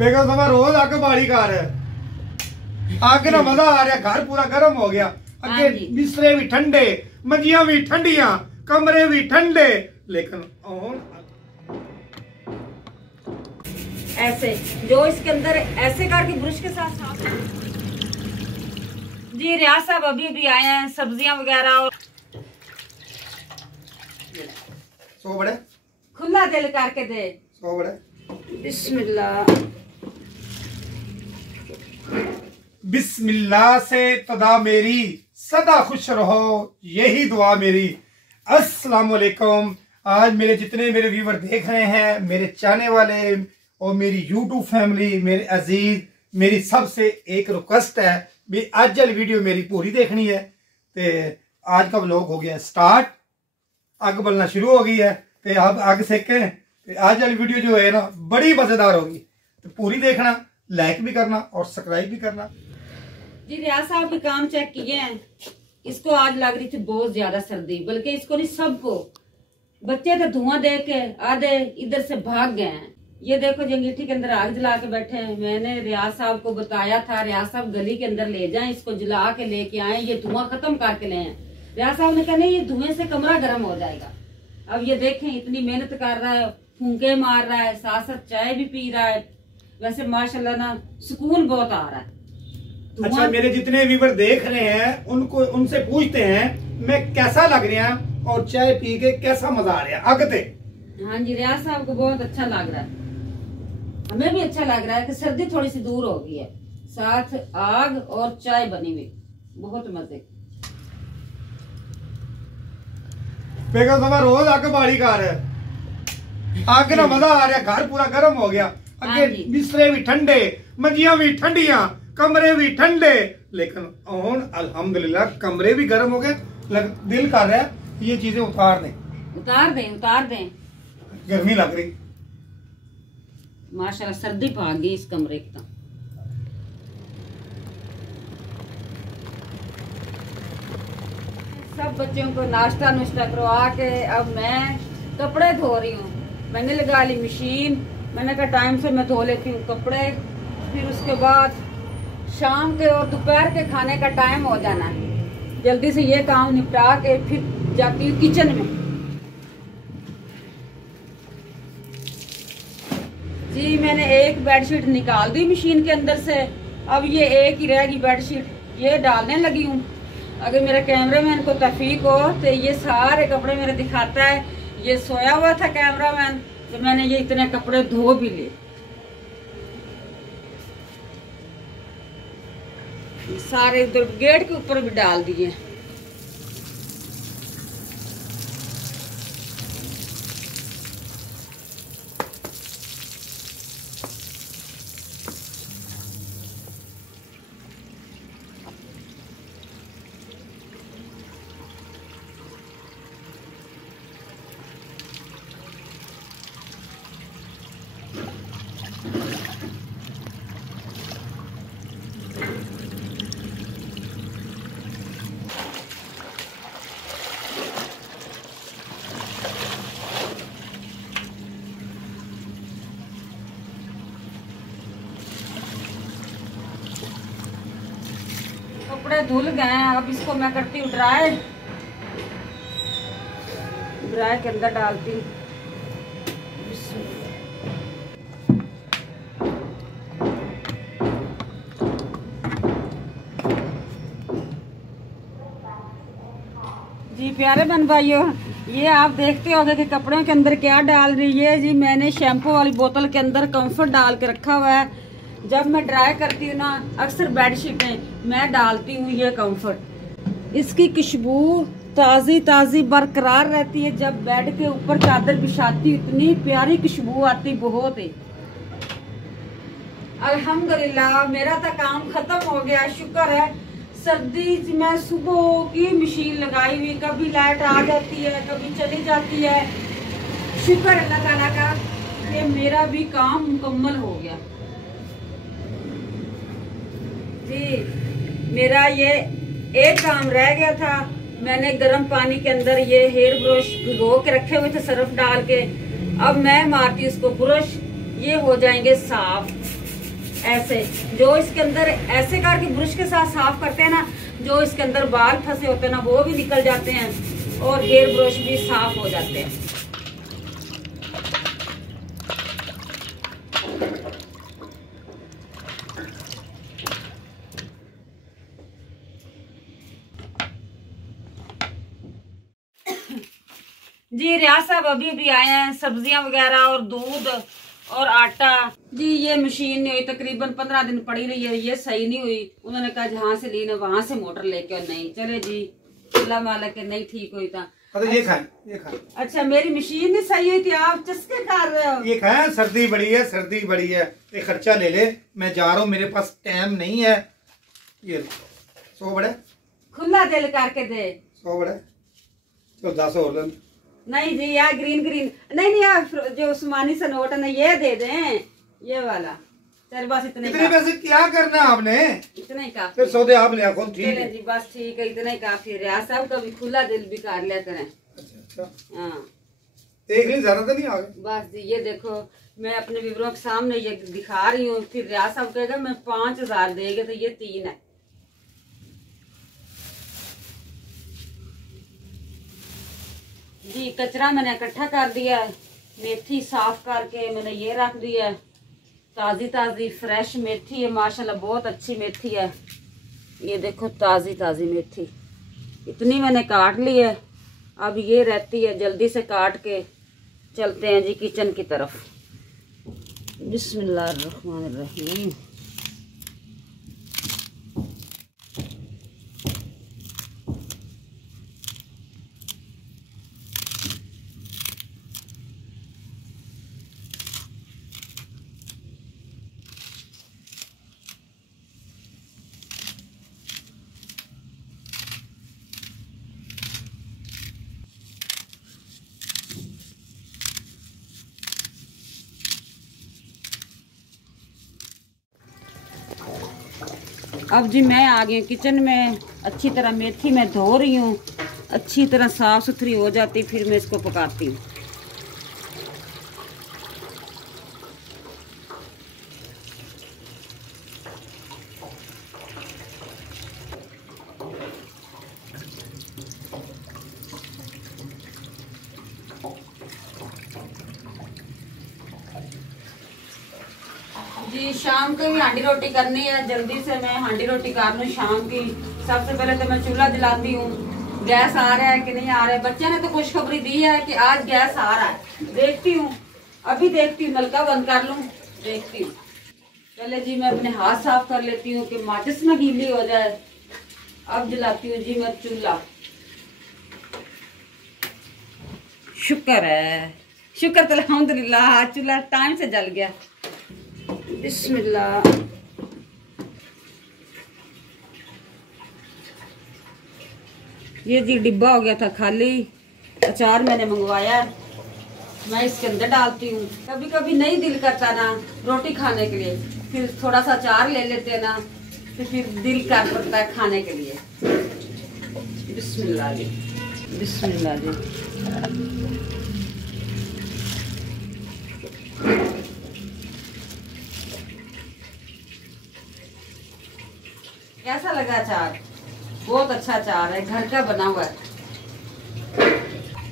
बेगम साहब रोज आग बाड़ी कर आग ना मजा आ रहा, घर पूरा गर्म हो गया। अगे बिस्तरे भी ठंडे, मंजियां भी ठंडियां, कमरे भी ठंडे, लेकिन ऐसे जो इसके अंदर ऐसे करके ब्रश के साथ साफ। जी रियाज साहब अभी भी आए हैं, सब्जियां वगैरह और सो बड़े खुला दिल करके दे। सो बड़े बिस्मिल्लाह। बिस्मिल्लाह से तदा मेरी, सदा खुश रहो यही दुआ मेरी। अस्सलाम वालेकुम। आज मेरे जितने मेरे व्यूवर देख रहे हैं, मेरे चाहने वाले और मेरी यूट्यूब फैमिली, मेरे अजीज, मेरी सबसे एक रिक्वेस्ट है भी आज वाली वीडियो मेरी पूरी देखनी है। ते आज का व्लॉग हो गया स्टार्ट, अग बलना शुरू हो गई है, ते अब अग सेके। आज वाली वीडियो जो है ना बड़ी मजेदार होगी, तो पूरी देखना, लाइक भी करना और सब्सक्राइब भी करना। जी रियाज साहब भी काम चेक किए हैं। इसको आज लग रही थी बहुत ज्यादा सर्दी, बल्कि इसको नहीं सबको। बच्चे तो धुआं देख के आधे इधर से भाग गए हैं। ये देखो जंगीठी के अंदर आग जला के बैठे हैं। मैंने रियाज साहब को बताया था, रियाज साहब गली के अंदर ले जाएं, इसको जला के लेके आए, ये धुआं खत्म करके ले आए। रियाज साहब ने कहा नहीं, ये धुएं से कमरा गर्म हो जाएगा। अब ये देखें इतनी मेहनत कर रहा है, फूंके मार रहा है, साथ साथ चाय भी पी रहा है। वैसे माशाल्लाह ना सुकून बहुत आ रहा है। अच्छा, मेरे जितने व्यूवर देख रहे हैं उनको उनसे पूछते हैं मैं कैसा लग रहा है और चाय पी के कैसा मजा आ रहा है अगते। हाँ जी, रियाज साहब को बहुत अच्छा लग रहा है, हमें भी अच्छा लग रहा है कि सर्दी थोड़ी सी दूर हो गई है, साथ आग और चाय बनी हुई, बहुत मजे। बेगम साहब रोज आग बाड़ी कर आग ना मजा आ रहा, घर पूरा गर्म हो गया। अगे बिस्तरे भी ठंडे, मंजियां भी ठंडियां, कमरे भी ठंडे, लेकिन हुन अल्हम्दुलिल्लाह कमरे भी गर्म हो गए। दिल कर रहा है ये चीजें उतार दें, उतार दें, उतार दें। गर्मी लग रही माशाल्लाह, सर्दी भाग गई इस कमरे की। तो सब बच्चों को नाश्ता नुश्ता करवा के अब मैं कपड़े धो रही हूँ। मैंने लगा ली मशीन, मैंने कहा टाइम से मैं धो लेती हूँ कपड़े, फिर उसके बाद शाम के और दोपहर के खाने का टाइम हो जाना है। जल्दी से ये काम निपटा के फिर जाती हूँ किचन में। जी मैंने एक बेडशीट निकाल दी मशीन के अंदर से, अब ये एक ही रहेगी बेडशीट, ये डालने लगी हूँ। अगर मेरे कैमरामैन को तौफीक हो तो ये सारे कपड़े मेरे दिखाता है। ये सोया हुआ था कैमरामैन, तो मैंने ये इतने कपड़े धो भी लिए। सारे उधर गेट के ऊपर भी डाल दिए। कपड़े धुल गए हैं, अब इसको मैं करती हूँ ड्राई। ड्राई के अंदर डालती हूँ। जी प्यारे बहन भाइयों, ये आप देखते होंगे कि कपड़ों के अंदर क्या डाल रही है। जी मैंने शैम्पू वाली बोतल के अंदर कम्फर्ट डाल के रखा हुआ है। जब मैं ड्राई करती हूँ ना, अक्सर बेडशीटें मैं डालती हूँ ये कम्फर्ट। इसकी खुशबू ताज़ी ताज़ी बरकरार रहती है। जब बेड के ऊपर चादर बिछाती इतनी प्यारी खुशबू आती, बहुत है। अल्हम्दुलिल्लाह मेरा तो काम खत्म हो गया, शुक्र है। सर्दी मैं सुबह की मशीन लगाई हुई, कभी लाइट आ जाती है, कभी चली जाती है। शुक्र अल्लाह ताला का कि मेरा भी काम मुकम्मल हो गया। जी मेरा ये एक काम रह गया था। मैंने गर्म पानी के अंदर ये हेयर ब्रश भिगो के रखे हुए थे सर्फ डाल के। अब मैं मारती इसको ब्रश, ये हो जाएंगे साफ। ऐसे जो इसके अंदर ऐसे करके ब्रश के साथ साफ करते हैं ना, जो इसके अंदर बाल फंसे होते हैं ना वो भी निकल जाते हैं और हेयर ब्रश भी साफ हो जाते हैं। जी रियाज साहब अभी अभी आए हैं, सब्जियां वगैरह और दूध और आटा। जी ये मशीन नहीं हुई, तकरीबन 15 दिन पड़ी रही है, ये सही नहीं हुई। उन्होंने कहा जहाँ से ली ना वहां से मोटर लेके, और नहीं चले जी अल्लाह माला के नहीं ठीक हुई था। ये खाएं, ये खाएं। अच्छा मेरी मशीन नहीं सही हुई थी, आप चस्के कर रहे हो। ये खाएं, सर्दी बड़ी है, सर्दी बड़ी है, ये खर्चा ले ले, मैं जा रहा हूँ, मेरे पास टाइम नहीं है। ये 100 बड़े खुला दिल करके दे। 100 बड़े तो 10 और ले। नहीं जी यार ग्रीन ग्रीन नहीं नहीं यार, जो उस्मानी सा नोट है ना ये दे दें, ये वाला। चल बस इतने पैसे क्या करना है आपने, इतना ही काफी। फिर सौदे आप ले आओ, ठीक है जी बस ठीक है, इतना ही काफी। रियाज साहब का भी खुला दिल भी कर लिया करें। अच्छा हाँ एक नहीं, ज्यादा तो नहीं आ गए। बस जी ये देखो मैं अपने विवरों के सामने ये दिखा रही हूँ, फिर रियाज साहब कहेगा मैं 5000 देंगे तो ये 3 है। जी कचरा मैंने इकट्ठा कर दिया है, मेथी साफ करके मैंने ये रख दिया है, ताज़ी ताज़ी फ्रेश मेथी है माशाल्लाह, बहुत अच्छी मेथी है। ये देखो ताज़ी ताज़ी मेथी इतनी मैंने काट ली है, अब ये रहती है जल्दी से काट के चलते हैं जी किचन की तरफ। बिस्मिल्लाहिर्रहमानिर्रहीम। अब जी मैं आ गई किचन में, अच्छी तरह मेथी मैं धो रही हूँ, अच्छी तरह साफ सुथरी हो जाती, फिर मैं इसको पकाती हूँ। जी शाम को भी हांडी रोटी करनी है, जल्दी से मैं हांडी रोटी कर लूँ शाम की। सबसे पहले तो मैं चूल्हा जलाती हूँ, गैस आ रहा है कि नहीं आ रहा है। बच्चे ने तो खुशखबरी दी है कि आज गैस आ रहा है, देखती हूँ अभी देखती हूँ, नलका बंद कर लूँ, देखती हूँ। पहले जी मैं अपने हाथ साफ कर लेती हूँ कि माचिस में गीली हो जाए। अब जलाती हूँ जी मैं चूल्हा। शुक्र है, शुक्र तो अल्हम्दुलिल्लाह चूल्हा टाइम से जल गया। बिस्मिल्लाह। ये जी डिब्बा हो गया था खाली, अचार मैंने मंगवाया, मैं इसके अंदर डालती हूँ। कभी कभी नहीं दिल करता ना रोटी खाने के लिए, फिर थोड़ा सा अचार ले लेते हैं ना, तो फिर दिल कर पड़ता है खाने के लिए। बिस्मिल्लाह जी, बिस्मिल्लाह जी। कैसा लगा अचार? बहुत अच्छा अचार है, घर का बना हुआ है।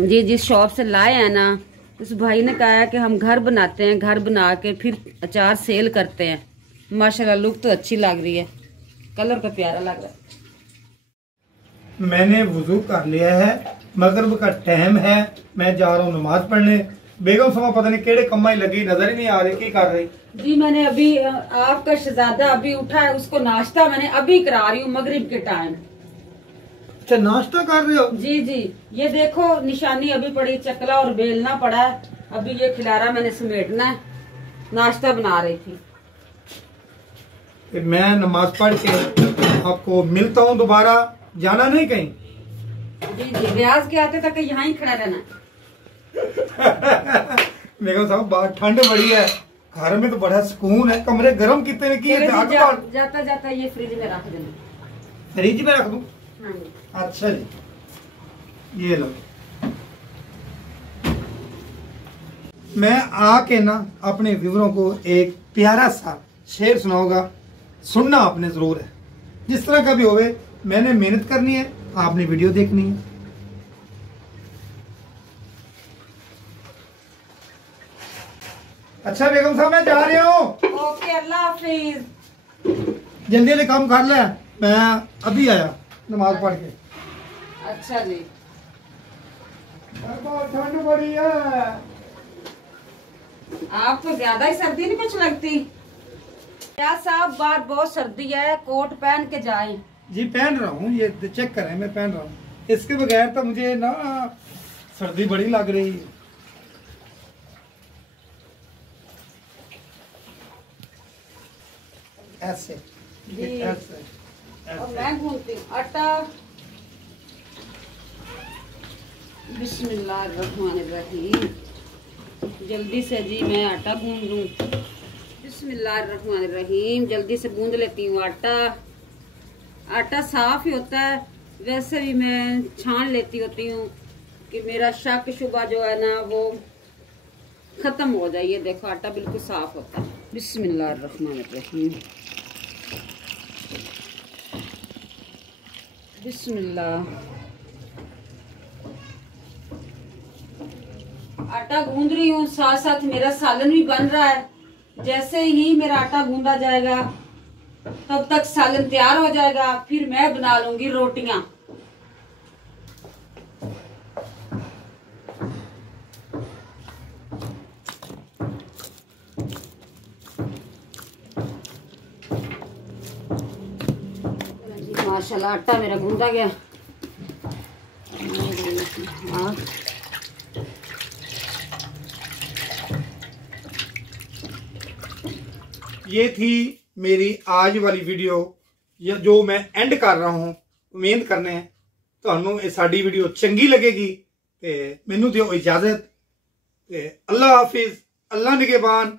जी जिस शॉप से लाए हैं ना, उस भाई ने कहा है कि हम घर बनाते हैं, घर बना के फिर अचार सेल करते हैं। माशाल्लाह लुक तो अच्छी लग रही है, कलर तो प्यारा लग रहा है। मैंने वुजू कर लिया है, मगरिब का टाइम है, मैं जा रहा हूँ नमाज पढ़ने। बेगम समा पता नहीं केड़े कम्मा लगी, नजर ही नहीं आ रही, की कर रही? जी मैंने अभी आपका शहजादा अभी उठा है, उसको नाश्ता मैंने अभी करा रही हूँ मगरिब के टाइम। अच्छा नाश्ता कर रहे हो? जी जी ये देखो निशानी अभी पड़ी, चकला और बेलना पड़ा है, अभी ये खिलारा मैंने समेटना है, नाश्ता बना रही थी। फिर मैं नमाज पढ़ के आपको मिलता हूँ दोबारा, जाना नहीं कहीं? जी जी रियाज के आते तक यहाँ ही खड़ा रहना। बेगम साहब बाहर ठंड बड़ी है, घर में तो बड़ा सुकून है, कमरे गर्म कितने की जाता जाता ये फ्रिज में रख देना। फ्रिज में रख दूं? हाँ। अच्छा जी ये लो। मैं आके ना अपने व्यूअरों को एक प्यारा सा शेर सुनाऊंगा, सुनना आपने ज़रूर है। जिस तरह का भी होवे, मैंने मेहनत करनी है, आपने वीडियो देखनी है। अच्छा बेगम साहब, मैं जा रहा हूँ। ओके, अल्लाह हाफिज। जल्दी जल्दी काम कर ले, मैं अभी आया नमाज पढ़ के। अच्छा जी। ठंड बड़ी है। आपको ज्यादा ही सर्दी नहीं कुछ लगती? क्या साहब, बाहर बहुत सर्दी है, कोट पहन के जाएं। जी पहन रहा हूँ, ये चेक करें, मैं पहन रहा हूँ। इसके बगैर तो मुझे ना सर्दी बड़ी लग रही है। ऐसे जी। ऐसे और मैं गूंथती हूँ आटा। बिस्मिल्लाहिर्रहमानिर्रहीम। जल्दी से जी मैं आटा गूंद लूँ। बिस्मिल्लाहिर्रहमानिर्रहीम। जल्दी से गूंद लेती हूँ आटा। आटा साफ ही होता है, वैसे भी मैं छान लेती होती हूँ कि मेरा शक शुबा जो है ना वो खत्म हो जाए। ये देखो आटा बिल्कुल साफ होता है। बिस्मिल्लाहिर्रहमानिर्रहीम। बिस्मिल्लाह। आटा गूंद रही हूँ, साथ साथ मेरा सालन भी बन रहा है। जैसे ही मेरा आटा गूंदा जाएगा तब तक सालन तैयार हो जाएगा, फिर मैं बना लूंगी रोटियां। माशाल्लाह आटा मेरा गूंदा गया। हाँ। ये थी मेरी आज वाली वीडियो, ये जो मैं एंड कर रहा हूँ। उम्मीद करने ਤੁਹਾਨੂੰ ਇਹ ਸਾਡੀ ਵੀਡੀਓ ਚੰਗੀ लगेगी ਤੇ ਮੈਨੂੰ ਦਿਓ इजाजत ਤੇ अल्लाह हाफिज। अल्लाह निगहबान।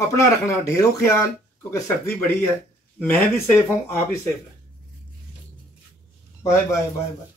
अपना रखना ढेरों ख्याल, क्योंकि सर्दी बड़ी है। मैं भी सेफ हूँ, आप भी सेफ हैं। Bye bye bye bye.